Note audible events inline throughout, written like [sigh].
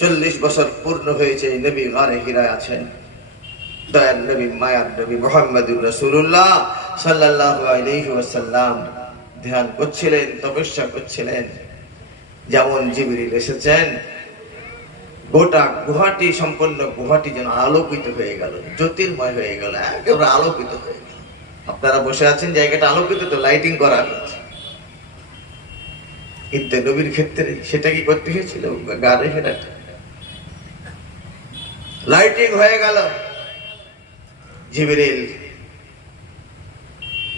চল্লিশ বছর পূর্ণ হয়েছে নবী আছেন। দয়ার নবী, মায়ার নবী রসুল্লাহ ধ্যান করছিলেন, তপস্যা করছিলেন। যেমন জিবরিল এসেছেন, গোটা গুহাটি সম্পূর্ণ গুহাটি যেন আলোকিত হয়ে গেল, জ্যোতির্ময় হয়ে গেল, একেবারে আলোকিত হয়ে গেল। আপনারা বসে আছেন, জায়গাটা আলোকিত তো লাইটিং করা হচ্ছে। কিন্তু নবীর ক্ষেত্রে সেটা কি করতে হয়েছিল? গাড়ি হেরাটা লাইটিং হয়ে গেল। জিবরিল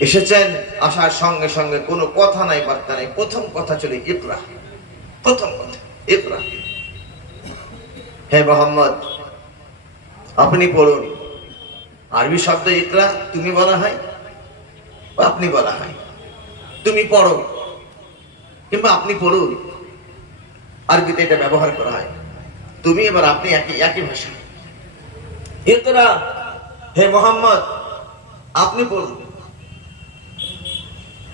এসেছেন, আসার সঙ্গে সঙ্গে কোনো কথা নাই, বার্তা নাই। প্রথম কথা চলে ইকরা। প্রথম কথা, ইকরা। হে মোহাম্মদ, আপনি পড়ুন। আরবি শব্দ ইকরা, তুমি বলা হয়? আপনি বলা হয়। তুমি পড়ো। কিংবা আপনি পড়ুন। আরবিতে এটা ব্যবহার করা হয়। তুমি এবার আপনি একই একই ভাষা। ইকরা হে মোহাম্মদ, আপনি পড়ুন।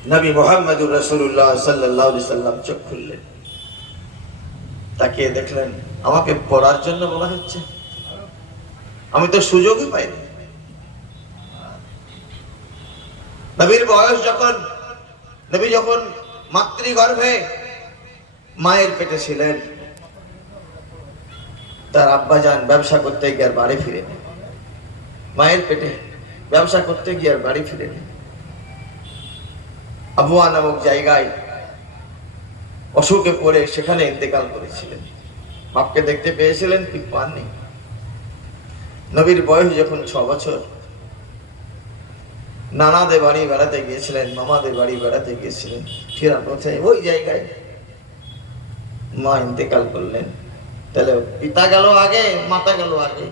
নবী মোহাম্মদুর রসুল্লাহ সাল্লাহ সাল্লাম চোখ খুললেন। তাকিয়ে দেখলেন, আমাকে পড়ার জন্য বলা হচ্ছে। আমি তো সুযোগই পাইনি। নবীর বয়স যখন নবী যখন মাতৃগর্ভে মায়ের পেটে ছিলেন। তার আব্বা যান ব্যবসা করতে গিয়ে আর বাড়ি ফিরে মায়ের পেটে ব্যবসা করতে গিয়ে আর বাড়ি ফিরে আবুয়া নামক জায়গায় অসুখে পড়ে সেখানে ইন্তেকাল করেছিলেন। বাপকে দেখতে পেয়েছিলেন কি পাননি। নবীর বয়স যখন ছ বছর নানাদের বাড়ি বেড়াতে গিয়েছিলেন, মামাদের বাড়ি বেড়াতে গিয়েছিলেন ফেরা পথে ওই জায়গায় মা ইন্তেকাল করলেন। তাহলে পিতা গেল আগে, মাতা গেল আগে।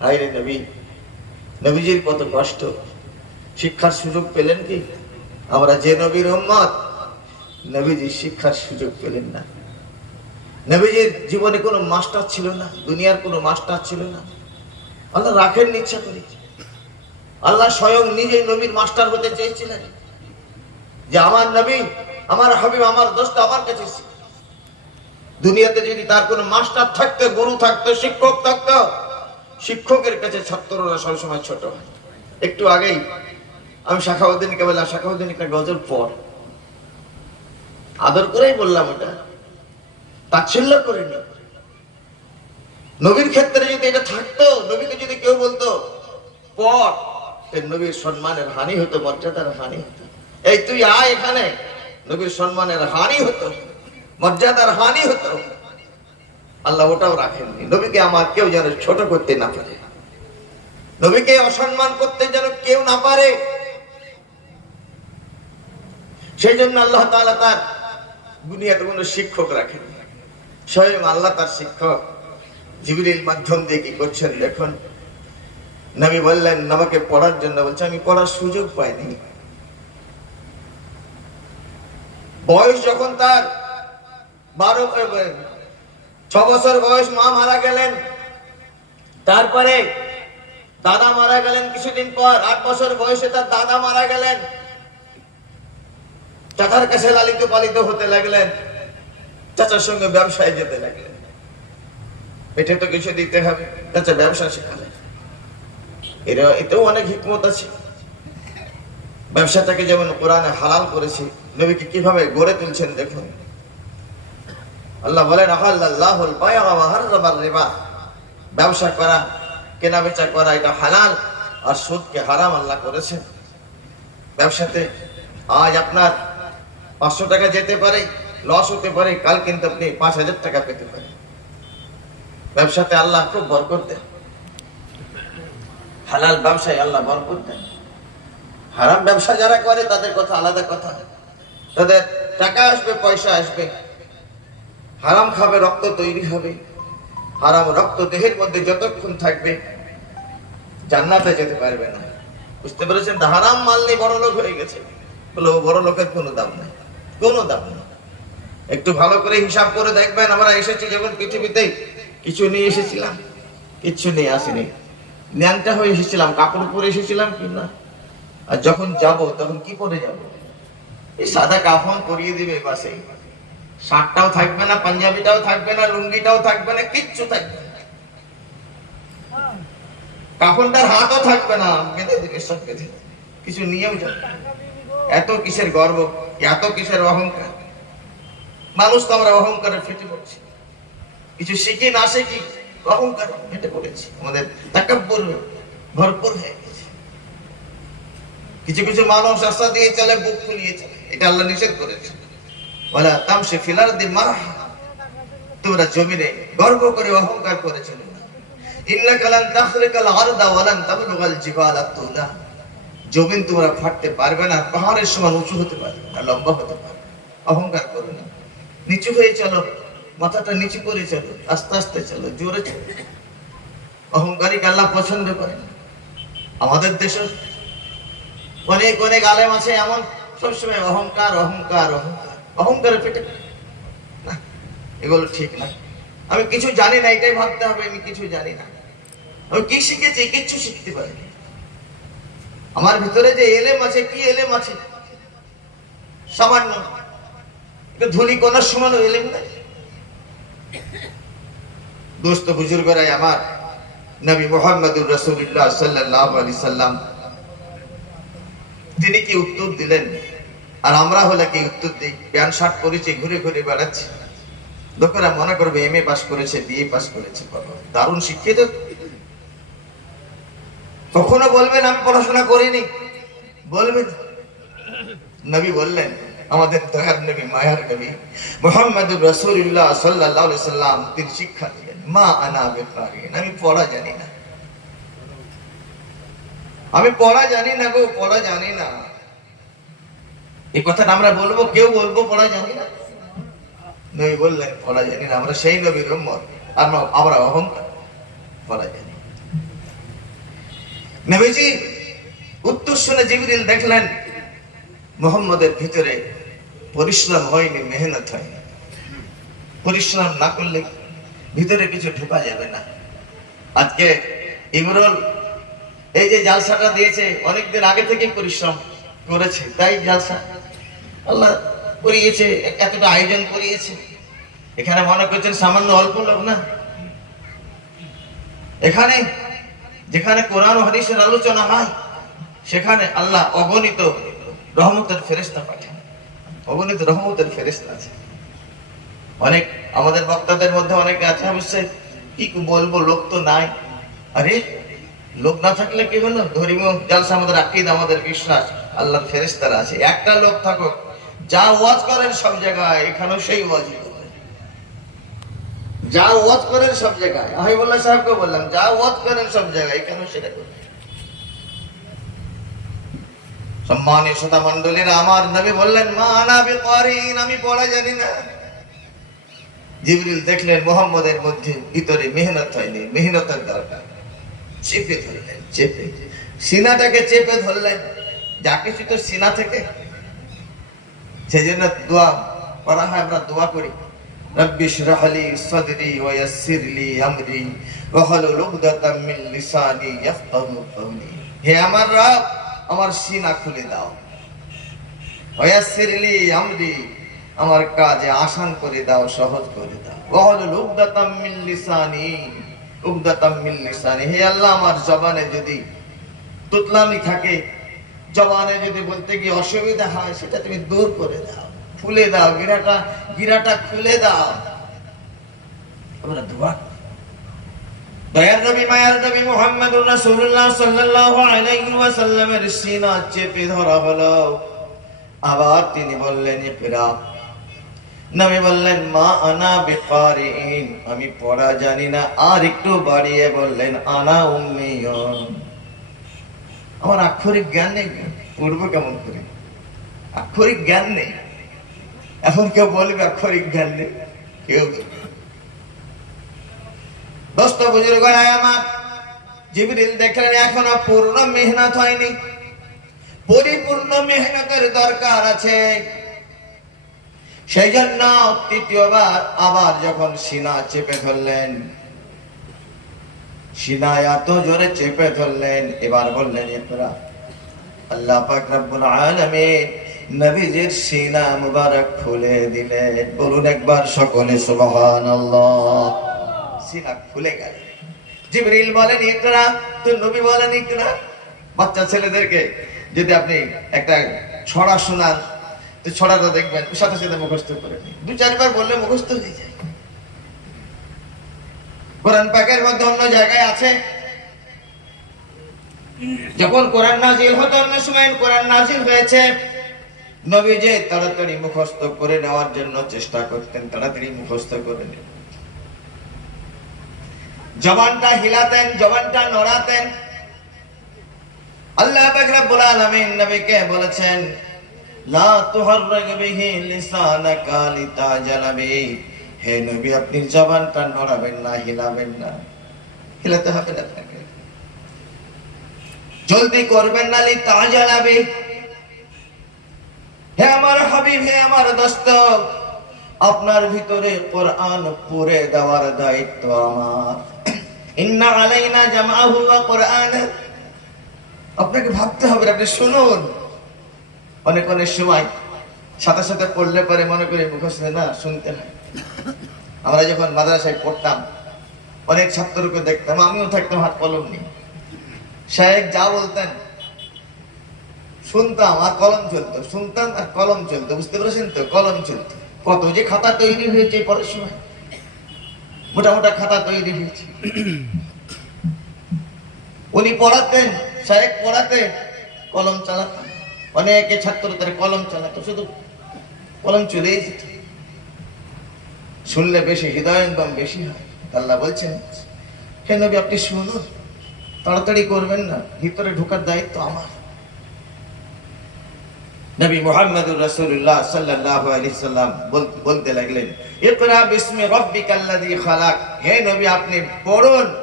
হাইরে নবী, নবীজির কত কষ্ট। শিক্ষার সুযোগ পেলেন কি? আমরা যে নবীর উম্মত, নবীজি শিক্ষার সুযোগ পেলেন না। নবীজির জীবনে কোনো মাস্টার ছিল না, দুনিয়ার কোনো মাস্টার ছিল না। আল্লাহ রাখেন ইচ্ছা করি। আল্লাহ স্বয়ং নিজে নবীর মাস্টার হতে চেয়েছিলেন। যে আমার নবী, আমার হাবিব, আমার দোস্ত আমার কাছে দুনিয়াতে যদি তার কোনো মাস্টার থাকতো, গুরু থাকতো, শিক্ষক থাকতো, শিক্ষকের কাছে ছাত্ররা সবসময় ছোট। একটু আগেই আমি শাখাউদ্দিনকে বললাম শাখাউদ্দিন একটা গজল পর আদর করেই বললাম ওটা। তাচ্ছিল্য করে নি নবীর ক্ষেত্রে যদি এটা থাকতো, নবীকে যদি কেউ বলতো পর নবীর সম্মানের হানি হতো, মর্যাদার হানি হতো। এই তুই আয় এখানে, নবীর সম্মানের হানি হতো, মর্যাদার হানি হতো। আল্লাহ ওটাও রাখেননি। নবীকে আমার কেউ যেন ছোট করতে না পারে। নবীকে অসম্মান করতে যেন কেউ না পারে। সেই জন্য আল্লাহ তাআলা তার কোনো শিক্ষক রাখেন স্বয়ং আল্লাহ তার শিক্ষক জিবিরিল মাধ্যম দিয়ে কি করছেন দেখুন। নবী বললেন আমাকে পড়ার জন্য বলছে, আমি পড়ার সুযোগ পাইনি। বয়স যখন তার বারো ছ বছর বয়স, মা মারা গেলেন। তারপরে দাদা মারা গেলেন কিছুদিন পর, আট বছর বয়সে তার দাদা মারা গেলেন। চাচার কাছে লালিত পালিত হতে লাগলেন। চাচার সঙ্গে ব্যবসায় যেতে লাগলেন। পেটে তো কিছু দিতে হবে। চাচা ব্যবসা শেখালেন এরা এতেও অনেক হিকমত আছে। ব্যবসাটাকে যেমন কোরআনে হালাল করেছে, নবীকে কীভাবে গড়ে তুলছেন দেখুন। আল্লাহ বলেন ব্যবসা করা কেনা বেচা করা, এটা হালাল, আর সুদকে হারাম আল্লাহ করেছেন। ব্যবসাতে আজ আপনার পাঁচশো টাকা যেতে পারে, লস হতে পারে, কাল কিন্তু আপনি পাঁচ হাজার টাকা পেতে পারেন। ব্যবসাতে আল্লাহ খুব বরকত দেন। হালাল ব্যবসায় আল্লাহ বরকত দেন। হারাম ব্যবসা যারা করে, তাদের কথা আলাদা কথা। তাদের টাকা আসবে, পয়সা আসবে। হারাম খাবে, রক্ত তৈরি হবে। হারাম রক্ত দেহের মধ্যে যতক্ষণ থাকবে, জান্নাতে যেতে পারবে না। বুঝতে পেরেছেন? হারাম মানলে বড় লোক হয়ে গেছে। বলে বড় লোকের কোনো দাম নেই। কোনো দাম নেই। একটু ভালো করে হিসাব করে দেখবেন, আমরা এসেছি যখন পৃথিবীতে। কিছু নিয়ে এসেছিলাম কিচ্ছু নিয়ে আসিনি। ন্যাংটা হয়ে এসেছিলাম কাপড় পরে এসেছিলাম কি না? আর যখন যাব, তখন কি পরে যাব? এই সাদা কাফন পরিয়ে দিবে বাসে শার্টটাও থাকবে না, পাঞ্জাবিটাও থাকবে না, লুঙ্গিটাও থাকবে না, কিচ্ছু থাকবে কাফনটার হাতও থাকবে না, বেঁধে দিবে সব বেঁধে। কিছু নিয়েও যাবে। এত কিসের গর্ব, এত কিসের অহংকার? মানুষ তো আমরা অহংকারে ফেটে পড়ছি। কিছু শিখি না শিখি অহংকার ফেটে পড়েছি। আমাদের তাকাব্বর ভরপুর হয়ে গেছে। কিছু কিছু মানুষ দিয়ে চলে, বুক চলে। এটা আল্লাহ নিষেধ করেছে বলা তামসে ফিলার দি মারা তোমরা জমিনে গর্ব করে অহংকার করেছিল ইন্নাকা লান তাখরিকাল আরদা ওয়া লান তাবলুগাল জিবালা জমিন তোমরা ফাটতে পারবে না, পাহাড়ের সমান উঁচু হতে পারবে না, লম্বা হতে পারবে অহংকার করো না। নিচু হয়ে চলো। মাথাটা নিচু করে চলো, আস্তে আস্তে চলো, জোরে চলো। অহংকারী আল্লাহ পছন্দ করে আমাদের দেশে অনেক অনেক আলেম আছে এমন, সবসময় অহংকার অহংকার অহংকার, অহংকারের পেটে এগুলো ঠিক না। আমি কিছু জানি না, এটাই ভাবতে হবে, আমি কিছু জানি না। আমি কি শিখেছি, কিচ্ছু শিখতে পারিনি। আমার ভিতরে যে এলেম আছে, কি এলেম আছে? সামান্য। ধুলি কোনার সমান এলেম নাই। দোস্ত বুজুর্গরাই আমার নবী মোহাম্মদুর রসুল্লাহ সাল্লাহ আলি সাল্লাম। তিনি কি উত্তর দিলেন? আর আমরা হলে কি উত্তর দিই? প্যান্ট, শার্ট পরেছি, ঘুরে ঘুরে বেড়াচ্ছি। লোকেরা মনে করবে, এম এ পাস করেছে বিএ পাস করেছে দারুণ শিক্ষিত। কখনো বলবেন আমি পড়াশোনা করিনি। বলবেন নবী বললেন আমাদের দয়ার নবী, মায়ার নবী। মোহাম্মদুর রসুল্লাহ সাল্লাহ সাল্লাম তিনি শিক্ষা দিলেন, মা আনা বেকারিন আমি পড়া জানি না। আমি পড়া জানি না গো, পড়া জানি না। এই কথাটা আমরা বলব, কেউ বলব পড়া জানি না? নবী বললেন, পড়া জানি না, আমরা সেই নবীর উম্মত, আর আমরা অহংকার, পড়া জানি নবীজি উত্তর শুনে জিবরিল দেখলেন, মোহাম্মদের ভিতরে পরিশ্রম হয়নি, মেহনত হয়নি। পরিশ্রম না করলে ভিতরে কিছু ঢোকা যাবে না। আজকে ইমরুল এই যে জালসাটা দিয়েছে, অনেকদিন আগে থেকে পরিশ্রম করেছে, তাই জালসা। আল্লাহ করিয়েছে, এতটা আয়োজন করিয়েছে। এখানে মনে করছেন সামান্য অল্প লোক না? এখানে যেখানে কোরআন হাদিসের আলোচনা হয়, সেখানে আল্লাহ অগণিত রহমতের ফেরেস্তা পাঠান। অগণিত রহমতের ফেরেস্তা আছে। অনেক আমাদের বক্তাদের মধ্যে অনেকে আছে অবশ্যই কি বলব, লোক তো নাই। আরে, লোক না থাকলে কি হলো? ধর্মীয় জালসা আমাদের আকিদ, আমাদের বিশ্বাস, আল্লাহর ফেরেস্তারা আছে। একটা লোক থাকুক, যা ওয়াজ করেন সব জায়গায়, এখানেও সেই ওয়াজ যা ওয়াজ করেন সব জায়গায় আমি বললাম সাহেবকে বললাম, যা ওয়াজ করেন সব জায়গায়, এখানেও সেটা করবেন সম্মানীয় শ্রোতা মন্ডলীর আমার নবী বললেন, মা আনা বিকারিন আমি পড়া জানি না। জিবরিল দেখলেন মোহাম্মদের মধ্যে ভিতরে মেহনত হয়নি, মেহনতের দরকার। চেপে ধরলেন, চেপে। সিনাটাকে চেপে ধরলেন। যা কিছু তো সিনা থেকে। সেই জন্য দোয়া করা হয়, আমরা দোয়া করি। ইশরাহ লি সাদরি ওয়া ইয়াসসির লি আমরি ওয়া হালুল উকদাতাম মিন লিসানি ইয়াফকাহু কওলি। হে আমার রব আমার সিনা খুলে দাও। ওয়া ইয়াসসির লি আমরি, আমার কাজে আসান করে দাও, সহজ করে দাও। ওয়া হালুল উকদাতাম মিন লিসানি লিসানি। হে আল্লাহ, আমার জবানে যদি তুতলামি থাকে, জবানে যদি বলতে গিয়ে অসুবিধা হয়, সেটা তুমি দূর করে দাও। খুলে দাও, গিরাটা গিরাটা খুলে দাও। আমরা দোয়া। দয়ার নবী, মায়ার নবী মুহাম্মদুর রাসূলুল্লাহ সাল্লাল্লাহু আলাইহি ওয়াসাল্লামের সিনা চেপে ধরা হলো। আবার তিনি বললেন ইকরা নবী বললেন, মা আনা বিকারিন আমি পড়া জানি না, আর একটু বাড়িয়ে বললেন, আনা উম্মিয়ুন। আমার আক্ষরিক জ্ঞান নেই, পড়ব কেমন করে? আক্ষরিক জ্ঞান নেই। এখন কেউ বলবে, আক্ষরিক জ্ঞান নেই। কেউ। দোস্ত বুজুর্গ আমার। জিবরিল দেখলেন, এখনও পূর্ণ মেহনত হয়নি। পরিপূর্ণ মেহনতের দরকার আছে। সেই জন্য তৃতীয়বার আবার যখন সিনা চেপে ধরলেন সিনায় এত জোরে চেপে ধরলেন, এবার বললেন ইকরা আল্লাহ পাক রব্বুল আলামিন নবীজির সিনা মুবারক খুলে দিলেন। বলুন একবার সকলে সুবহানাল্লাহ। সিনা খুলে গেল। জিবরিল বলেন ইকরা তো নবী বলেন ইকরা বাচ্চা ছেলেদেরকে যদি আপনি একটা ছড়া শোনান, তো ছড়াটা দেখবেন, সাথে সাথে মুখস্থ করে দু চারবার বললে মুখস্থ হয়ে যায়। কোরআন পাকের মধ্যে অন্য জায়গায় আছে। যখন কোরআন নাজিল হতো, অন্য সময় কোরআন নাজিল হয়েছে। নবী যে তাড়াতাড়ি মুখস্থ করে নেওয়ার জন্য চেষ্টা করতেন, তাড়াতাড়ি মুখস্থ করে নেন জবানটা হিলাতেন, জবানটা নড়াতেন। আল্লাহ নবীকে বলেছেন না হে আমার হাবিব, হে আমার আপনার ভিতরে কোরআন পড়ে দেওয়ার দায়িত্ব আমার। ইন্না আপনাকে ভাবতে হবে, আপনি শুনুন। অনেক অনেক সময় সাথে সাথে পড়লে পরে মনে করে মুখস্থ না, শুনতে হয়। আমরা যখন মাদ্রাসায় পড়তাম, অনেক ছাত্রকে দেখতাম, আমিও থাকতাম হাত কলম নিয়ে। সাহেব যা বলতেন, শুনতাম আর কলম চলতো, শুনতাম আর কলম চলতো, বুঝতে পেরেছেন তো? কলম চলতো। কত যে খাতা তৈরি হয়েছে পরের সময়। মোটা মোটা খাতা তৈরি হয়েছে। উনি পড়াতেন সাহেব পড়াতেন, কলম চালাতেন। অনেকে ছাত্রদের কলম চালাতো, শুধু কলম চলেই যেত। শুনলে বেশি হৃদয়ঙ্গম বেশি হয়। আল্লাহ বলছেন, হে নবী, আপনি শুনুন। তাড়াতাড়ি করবেন না, ভিতরে ঢোকার দায়িত্ব আমার। নবী মুহাম্মদুর রাসূলুল্লাহ সাল্লাল্লাহু আলাইহি সাল্লাম বলতে লাগলেন, ইকরা বিসমি রাব্বিকাল্লাযী খালাক। হে নবী, আপনি পড়ুন।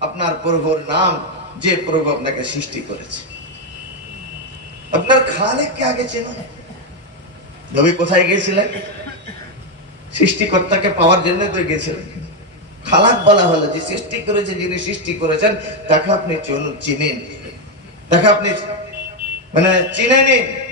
আপনার প্রভুর নাম যে প্রভু আপনাকে সৃষ্টি করেছে। আপনার খালেককে আগে চেনুন নবী কোথায় গিয়েছিলেন? সৃষ্টিকর্তাকে পাওয়ার জন্য তো গেছিলেন খালাক বলা হলো যে, সৃষ্টি করেছে, যিনি সৃষ্টি করেছেন, তাকে আপনি চুন- চিনেন। তাকে আপনি মানে চিনে নিন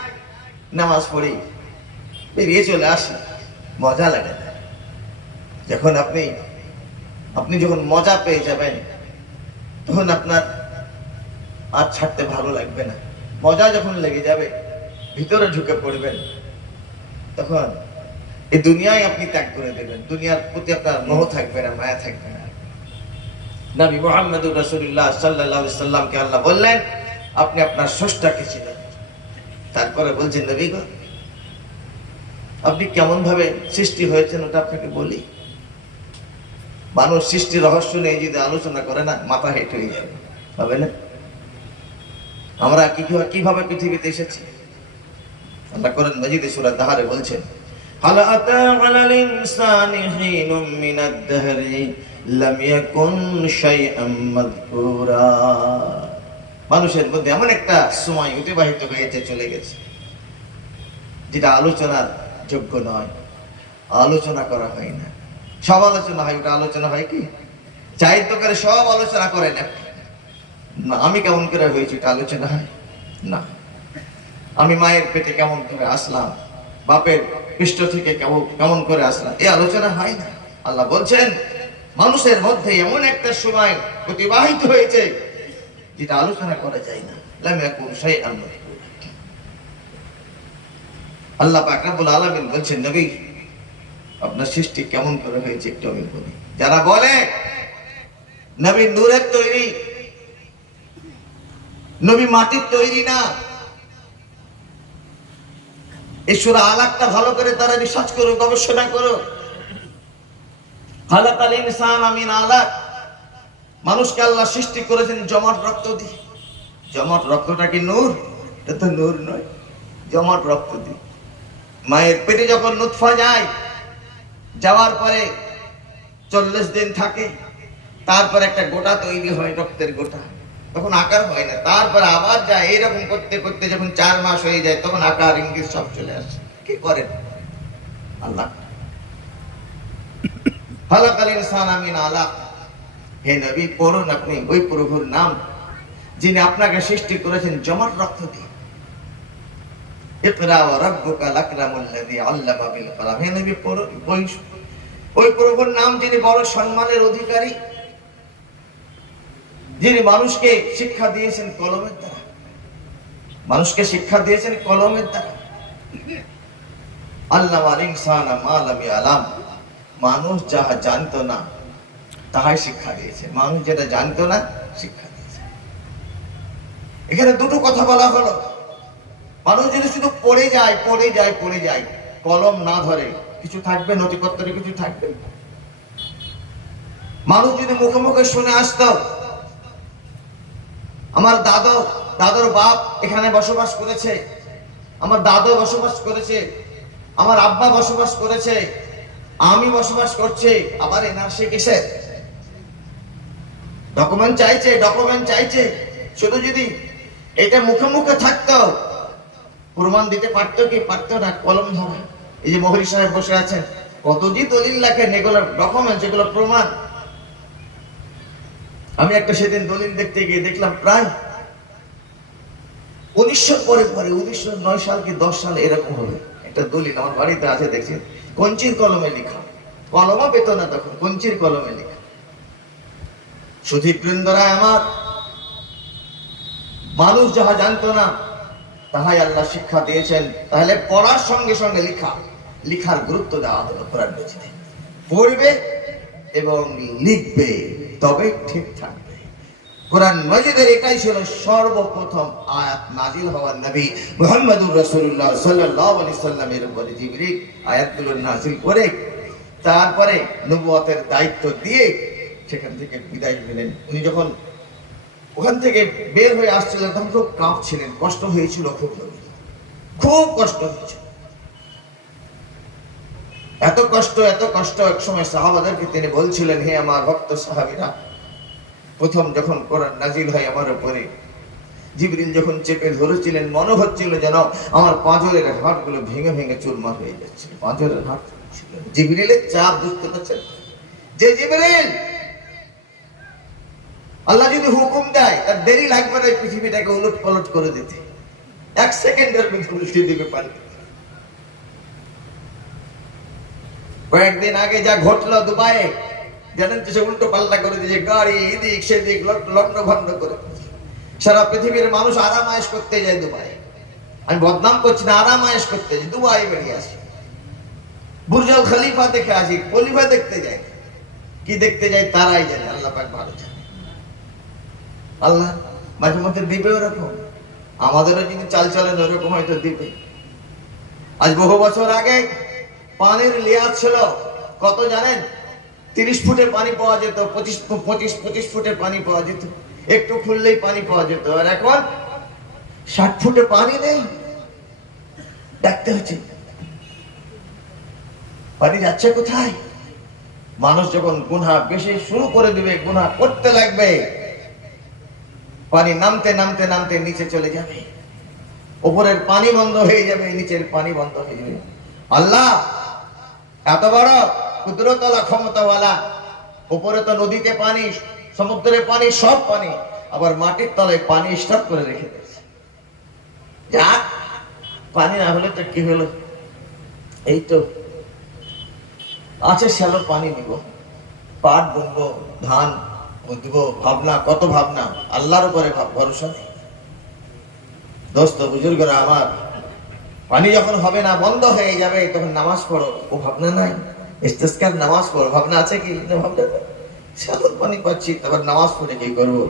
নামাজ পড়ি বেরিয়ে চলে আসি। মজা লাগে যখন আপনি আপনি যখন মজা পেয়ে যাবেন, তখন আপনার আর ছাড়তে ভালো লাগবে না। মজা যখন লেগে যাবে, ভিতরে ঢুকে পড়বেন, তখন এই দুনিয়ায় আপনি ত্যাগ করে দেবেন। দুনিয়ার প্রতি আপনার মোহ থাকবে না, মায়া থাকবে না। নবী মুহাম্মদুর রাসূলুল্লাহ সাল্লাল্লাহু আলাইহি সাল্লামকে আল্লাহ বললেন, আপনি আপনার স্রষ্টাকে চিনেন। তারপরে বলছেন নবী গো আপনি কেমন ভাবে সৃষ্টি হয়েছেন ওটা আপনাকে বলি মানুষ সৃষ্টির রহস্য নিয়ে যদি আলোচনা করে না মাথা হেঁটে হয়ে যাবে হবে না আমরা কি কিভাবে পৃথিবীতে এসেছি আল্লাহ করেন মজিদে সুরা তাহারে বলছেন هل أتى على الإنسان حين من الدهر لم يكن شيئا مذكورا মানুষের মধ্যে এমন একটা সময় অতিবাহিত হয়েছে, চলে গেছে। যেটা আলোচনার যোগ্য নয়। আলোচনা করা হয় না। সব আলোচনা হয়, ওটা আলোচনা হয় কি? চায়ের দোকানে সব আলোচনা করেন না, আমি কেমন করে হয়েছি, ওটা আলোচনা হয়? না। আমি মায়ের পেটে কেমন করে আসলাম? বাপের পৃষ্ঠ থেকে কেমন কেমন করে আসলাম? এই আলোচনা হয় না। আল্লাহ বলছেন, মানুষের মধ্যে এমন একটা সময় অতিবাহিত হয়েছে যেটা আলোচনা করা যায় না। যারা বলে, নবী নূরের তৈরি, নবী মাটির তৈরি না। সূরা আলাকটা ভালো করে তারা রিসার্চ করো গবেষণা করো খালাকাল ইনসান আমিন আলাক। মানুষকে আল্লাহ সৃষ্টি করেছেন জমাট রক্ত দিয়ে। জমাট রক্তটা কি নূর? এটা তো নূর নয়। জমাট রক্ত দিই মায়ের পেটে যখন নুৎফা যায়, যাওয়ার পরে চল্লিশ দিন থাকে, তারপর একটা গোটা তৈরি হয় রক্তের গোটা। তখন আকার হয় না। তারপর আবার যায়, এইরকম করতে করতে যখন চার মাস হয়ে যায়, তখন আকার, ইঙ্গিত সব চলে আসে। কি করেন? আল্লাহ। [coughs] হালাকাল ইনসান আমিন হে নবী, পড়ুন আপনি, ওই প্রভুর নাম যিনি আপনাকে সৃষ্টি করেছেন জমাট রক্ত দিয়ে। প্রভুর নাম যিনি বড় সম্মানের অধিকারী, যিনি মানুষকে শিক্ষা দিয়েছেন কলমের দ্বারা। মানুষকে শিক্ষা দিয়েছেন কলমের দ্বারা। আল্লাহ মানুষ যাহা জানতো না তাহাই শিক্ষা দিয়েছে। মানুষ যেটা জানতো না, শিক্ষা দিয়েছে। এখানে দুটো কথা বলা হলো। মানুষ যদি শুধু পড়ে যায় পড়ে যায় পড়ে যায়, কলম না ধরে, কিছু থাকবে? নথিপত্রে কিছু থাকবে? মানুষ যদি মুখে মুখে শুনে আসত, আমার দাদু, দাদুর বাপ এখানে বসবাস করেছে, আমার দাদু বসবাস করেছে, আমার আব্বা বসবাস করেছে, আমি বসবাস করছি, আবার এনআরসি কিসে ডকুমেন্ট চাইছে ডকুমেন্ট চাইছে। শুধু যদি এটা মুখে মুখে থাকতো, প্রমাণ দিতে পারতো কি? পারতো না, কলম ধরা। এই যে মহরি সাহেব বসে আছেন। কত যে দলিল লেখেন, এগুলো ডকুমেন্ট এগুলো প্রমাণ। আমি একটা সেদিন দলিল দেখতে গিয়ে দেখলাম, প্রায় উনিশশো পরে পরে, উনিশশো নয় সাল কি দশ সাল এরকম হবে একটা দলিল আমার বাড়িতে আছে দেখছি কঞ্চির কলমে লেখা। কলমও পেত না তখন, কঞ্চির কলমে লেখা। সুধী বৃন্দরা আমার। মানুষ যাহা জানতো না, তাহাই আল্লাহ শিক্ষা দিয়েছেন। তাহলে পড়ার সঙ্গে সঙ্গে লেখা। লিখার গুরুত্ব দেওয়া হলো কোরআন মজিদে পড়বে এবং লিখবে, তবে ঠিক থাকবে। কোরআন মজিদের এটাই ছিল সর্বপ্রথম আয়াত নাজিল হওয়ার নবী মুহাম্মদুর রাসূলুল্লাহ সাল্লাল্লাহু আলাইহি সাল্লামের উপরে জিবরিল আয়াতগুলো নাজিল করে, তারপরে নবুয়তের দায়িত্ব দিয়ে সেখান থেকে বিদায় নিলেন। উনি যখন ওখান থেকে বের হয়ে আসছিলেন, তখন খুব কাঁপছিলেন, কষ্ট হয়েছিল খুব। খুব কষ্ট হয়েছিল। এত কষ্ট এত কষ্ট এক সময় সাহাবাদেরকে তিনি বলছিলেন, হে আমার ভক্ত সাহাবীরা, প্রথম যখন কোরআন নাজিল হয় আমার উপরে, জিবরিল যখন চেপে ধরেছিলেন, মনে হচ্ছিল যেন আমার পাঁজরের হাড়গুলো ভেঙে ভেঙে চুরমার হয়ে যাচ্ছে। পাঁজরের হাড় ছিল জিবরিলের চাপ বুঝতে পারছেন? যে জিবরিল আল্লাহ যদি হুকুম দেয়, তার দেরি লাগবে না পৃথিবীটাকে উলট পালট করে দিতে। এক সেকেন্ডের মধ্যে উল্টে দিবে পারে কয়েকদিন আগে যা ঘটলো দুবাইয়ে, জানেন তো সে উল্টো পাল্টা করে দিয়েছে, গাড়ি, এদিক সেদিক লগ্ন ভন্ড করে সারা পৃথিবীর মানুষ আরাম আয়েস করতে যায় দুবাই আমি বদনাম করছি না আরাম আয়েস করতে যাই দুবাই বেরিয়ে আসি। বুর্জল খালিফা দেখে আসি, খলিফা দেখতে যাই কি দেখতে যাই তারাই জানে, আল্লাহ পাক ভালো আল্লাহ, মাঝে মধ্যে দিবে ওরকম। আমাদেরও যিনি চাল চলেন ওরকম হয়তো দিবে। আজ বহু বছর আগে পানির লিয়াজ ছিল, কত জানেন? তিরিশ ফুটে পানি পাওয়া যেত, পঁচিশ পঁচিশ পঁচিশ ফুটে পানি পাওয়া যেত। একটু খুললেই পানি পাওয়া যেত, আর এখন ষাট ফুটে পানি নেই। ডাকতে হচ্ছে। পানি যাচ্ছে কোথায়? মানুষ যখন গুনহা বেশি শুরু করে দিবে, গুনহা করতে লাগবে। পানি নামতে নামতে নামতে নিচে চলে যাবে। উপরের পানি বন্ধ হয়ে যাবে, নিচের পানি বন্ধ হয়ে যাবে। আল্লাহ, এত বড় ক্ষুদ্রতলা ক্ষমতাওয়ালা উপরে তো নদীতে পানি, সমুদ্রে পানি, সব পানি। আবার মাটির তলায় পানি স্টক করে রেখে দিয়েছে। যাক, পানি না হলে তো কি হলো? এই তো আছে শ্যালো পানি দিব পাট বুনবো, ধান ভাবনা, কত ভাবনা? আল্লাহর উপরে ভরসা নেই। দোস্ত, বুজুর্গরা আমার, পানি যখন হবে না, বন্ধ হয়ে যাবে, তখন নামাজ পড়ো। ও ভাবনা নাই? ইস্তেস্কার, নামাজ পড়ো। ভাবনা আছে কি? ভাবনা নেই। পানি পাচ্ছি তারপর নামাজ পড়ে কি করব?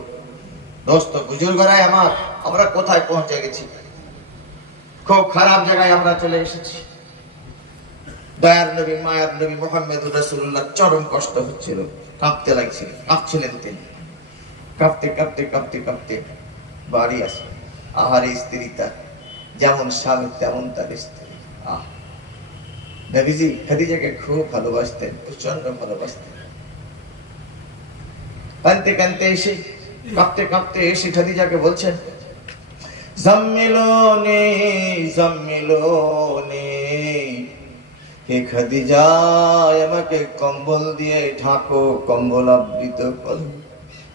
দোস্ত, বুজুর্গরাই আমার, আমরা কোথায় পৌঁছে গেছি? খুব খারাপ জায়গায় আমরা চলে এসেছি। দয়ার নবী, মায়ার নবী মোহাম্মদ রাসূলুল্লাহ, চরম কষ্ট হচ্ছিল। কাঁপতে লাগছিল কাঁপছিলেন তিনি। কাঁপতে কাঁপতে কাঁপতে কাঁপতে বাড়ি আসে। আহারে স্ত্রী তার, যেমন স্বামী, তেমন তার স্ত্রী। আহ! নবীজি খাদিজাকে খুব ভালোবাসতেন প্রচণ্ড ভালোবাসতেন। কানতে কানতে এসে, কাঁপতে কাঁপতে এসে খাদিজাকে বলছেন, জম্মিলোনে জম্মিলোনে। হে খাদিজা আমাকে কম্বল দিয়ে ঢাকো কম্বল আবৃত করো।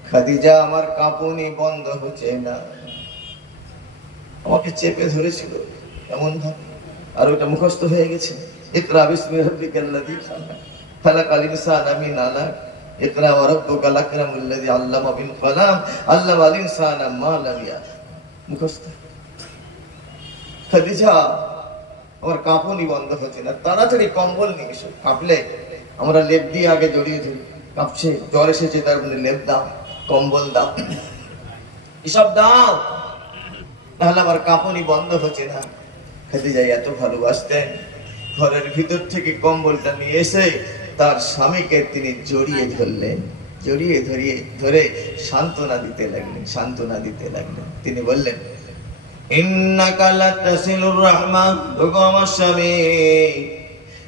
খাদিজা, আমার কাঁপুনি বন্ধ হচ্ছে না। আমাকে চেপে ধরেছিল এমন ভাবে, আর ওটা মুখস্থ হয়ে গেছে। ইকরা বিসমি রাব্বিকাল্লাযী খালাক খালাকাল ইনসানা মিন আলাক ইকরা ওয়া রাব্বুকাল আল্লামা কলাম মা মুখস্থ। খাদিজা আমার কাঁপুনি বন্ধ হচ্ছে না। তাড়াতাড়ি কম্বল নিয়ে এসো। কাঁপলে আমরা লেপ দিয়ে আগে জড়িয়ে ধরি। কাঁপছে, জ্বর এসেছে, তার মধ্যে লেপ দাও, কম্বল দাও। এসব দাও। তাহলে আমার কাঁপুনি বন্ধ হচ্ছে না। খেতে যাই এত ভালোবাসতেন। ঘরের ভিতর থেকে কম্বলটা নিয়ে এসে তার স্বামীকে তিনি জড়িয়ে ধরলেন। জড়িয়ে ধরিয়ে ধরে সান্ত্বনা দিতে লাগলেন, সান্ত্বনা দিতে লাগলেন। তিনি বললেন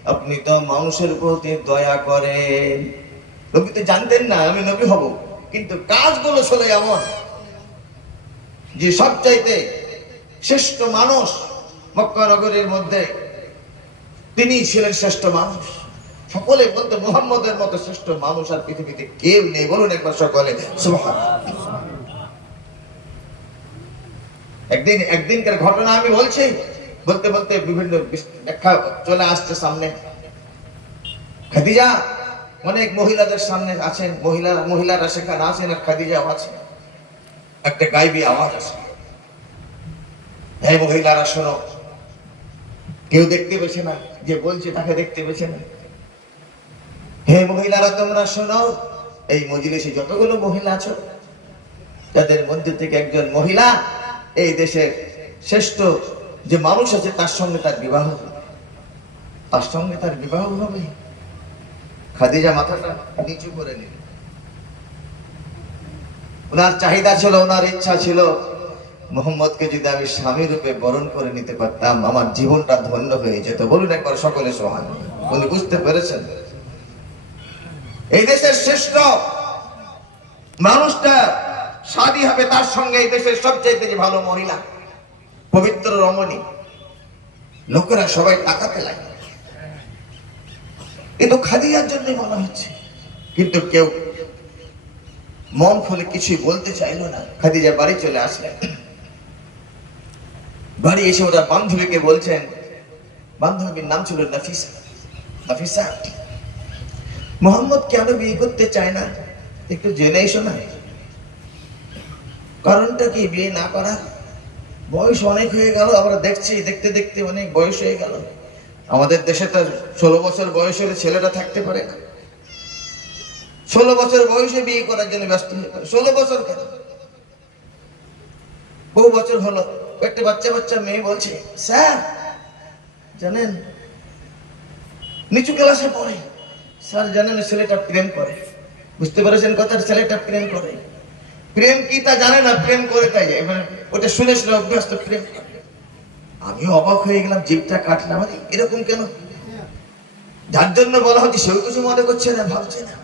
আপনি তো মানুষের প্রতি দয়া করেন। নবী তো জানতেন না, আমি নবী হব। কিন্তু কাজগুলো চলে এমন যে সবচাইতে শ্রেষ্ঠ মানুষ মক্কা নগরের মধ্যে তিনি ছিলেন শ্রেষ্ঠ মানুষ। সকলে বলতে, মোহাম্মদের মতো শ্রেষ্ঠ মানুষ আর পৃথিবীতে কেউ নেই। বলুন একবার সকলে, সুবহানাল্লাহ। একদিন, একদিনকার ঘটনা আমি বলছি। বলতে বলতে বিভিন্ন ব্যাখ্যা চলে আসছে সামনে। খাদিজা, অনেক মহিলাদের সামনে আছেন। মহিলা, মহিলারা সেখানে আছেন আর খাদিজাও আছে একটা গাইবি আওয়াজ আছে এই মহিলারা, শোনো। কেউ দেখতে পেছে না? যে বলছে তাকে দেখতে পেছে না? হে মহিলারা, তোমরা শোনো। এই মজলিসে যতগুলো মহিলা আছো, তাদের মধ্যে থেকে একজন মহিলা এই দেশের শ্রেষ্ঠ যে মানুষ আছে, তার সঙ্গে তার বিবাহ তার সঙ্গে তার বিবাহ হবে। খাদিজা মাথাটা নিচু করে নিল। ওনার চাহিদা ছিল, ওনার ইচ্ছা ছিল, মোহাম্মদকে যদি আমি স্বামী রূপে বরণ করে নিতে পারতাম, আমার জীবনটা ধন্য হয়ে যেত। বলুন একবার সকলে সোহান। উনি বুঝতে পেরেছেন? এই দেশের শ্রেষ্ঠ মানুষটা শাদী হবে তার সঙ্গে এই দেশের সবচেয়ে যে ভালো মহিলা, পবিত্র রমণী। লোকেরা সবাই তাকাতে লাগে। কিন্তু খাদিয়ার জন্য বলা হচ্ছে, কিন্তু কেউ মন খুলে কিছুই বলতে চাইলো না। খাদিজা বাড়ি চলে আসলেন। বাড়ি এসে ওরা বান্ধবীকে বলছেন, বান্ধবীর নাম ছিল নাফিসা। নাফিসা, মোহাম্মদ কেন বিয়ে করতে চায় না? একটু জেনে এসো না কারণটা কি, বিয়ে না করা? বয়স অনেক হয়ে গেল, আমরা দেখছি, দেখতে দেখতে অনেক বয়স হয়ে গেল। আমাদের দেশে তো ষোলো বছর বয়স হলে ছেলেটা থাকতে পারে। ষোলো বছর বয়সে বিয়ে করার জন্য ব্যস্ত হয়ে গেল। ষোলো বছর কেন? বহু বছর হলো একটা বাচ্চা বাচ্চা মেয়ে বলছে, স্যার, জানেন, নিচু ক্লাসে পড়ে। স্যার, জানেন, ছেলেটা প্রেম করে। বুঝতে পেরেছেন কথা ছেলেটা প্রেম করে। প্রেম কি তা জানে না? প্রেম করে তাই যায়। মানে ওটা শুনে শুনে অভ্যস্ত প্রেম। আমিও অবাক হয়ে গেলাম জিভটা কাটলাম আরে এরকম কেন? যার জন্য বলা হচ্ছে সেও কিছু মনে করছে না, ভাবছে না।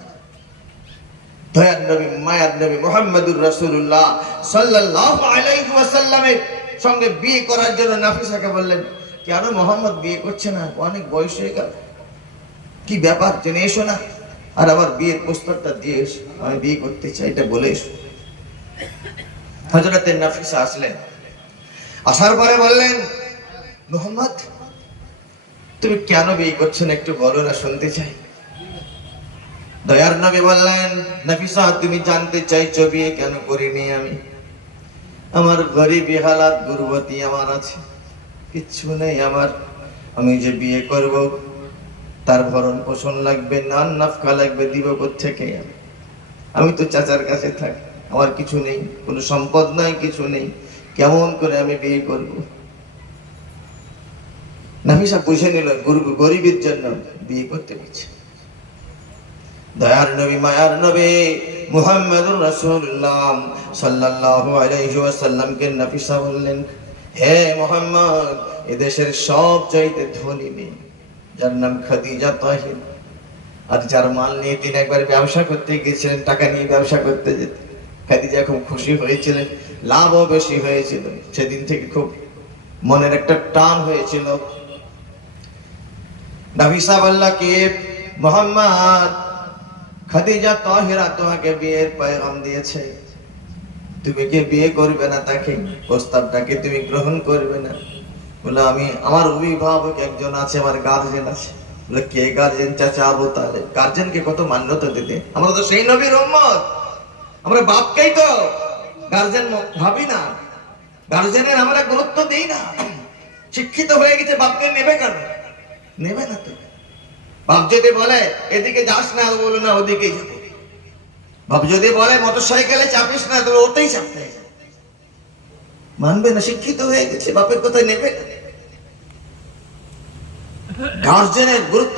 দয়ার নবী, মায়ার নবী মোহাম্মদুর রাসূলুল্লাহ সাল্লাল্লাহু আলাইহি ওয়াসাল্লামের সঙ্গে বিয়ে করার জন্য নাফিসাকে বললেন, কেন মোহাম্মদ বিয়ে করছে না? অনেক বয়স হয়ে গেল। কি ব্যাপার? জেনে এসো না। আর আমার বিয়ের প্রস্তাবটা দিয়ে এসো। আমি বিয়ে করতে চাই, এটা বলে এসো। নাফিসা আসলেন। আসার পরে বললেন, মোহাম্মদ, তুমি কেন বিয়ে একটু বলো না, শুনতে চাই। দয়ার নবী বললেন, নাফিসা, তুমি জানতে কেন করিনি আমি? আমার গরিবী হালাত দুর্গতি আমার আছে, কিচ্ছু নেই আমার। আমি যে বিয়ে করব, তার ভরণ পোষণ লাগবে নান নাফকা লাগবে, দিব থেকে আমি তো চাচার কাছে থাকি। আমার কিছু নেই, কোনো সম্পদ নাই, কিছু নেই। কেমন করে আমি বিয়ে করব? নাফিসা বুঝে নিল গরিবের জন্য বিয়ে করতে পারছে দয়ার নবী, মায়ার নবী সাল্লাল্লাহু আলাইহি ওয়াসাল্লামকে নাফিসা বললেন, হে মোহাম্মদ, এদেশের সব চাইতে ধনী মেয়ে, যার নাম খাদিজা তাহির। আর যার মাল নিয়ে তিনি একবার ব্যবসা করতে গিয়েছিলেন, টাকা নিয়ে ব্যবসা করতে যেতে। খাদিজা খুব খুশি হয়েছিলেন, লাভও বেশি হয়েছিল। সেদিন থেকে খুব মনের একটা টান হয়েছিল। তুমি কি বিয়ে করবে না তাকে? প্রস্তাবটাকে তুমি গ্রহণ করবে না? বলে, আমি আমার অভিভাবক একজন আছে, আমার গার্জেন আছে। বলে, কে গার্জেন চাচা আবু তাহলে গার্জেনকে কত মান্যতা দিতে? আমরা তো সেই নবীর উম্মত। আমরা বাপকেই তো গার্জেন ভাবি না। গার্জেনের আমরা গুরুত্ব দিই না। শিক্ষিত হয়ে গেছে, বাপকে নেবে কেন? নেবে না তো। বাপ যদি বলে, এদিকে যাস না বলো না ওদিকে যাব। বাপ যদি বলে মোটর সাইকেলে চাপিস না তো ওতেই চাপতে মানবে না, শিক্ষিত হয়ে গেছে, বাপের কথা নেবে গার্জেনের গুরুত্ব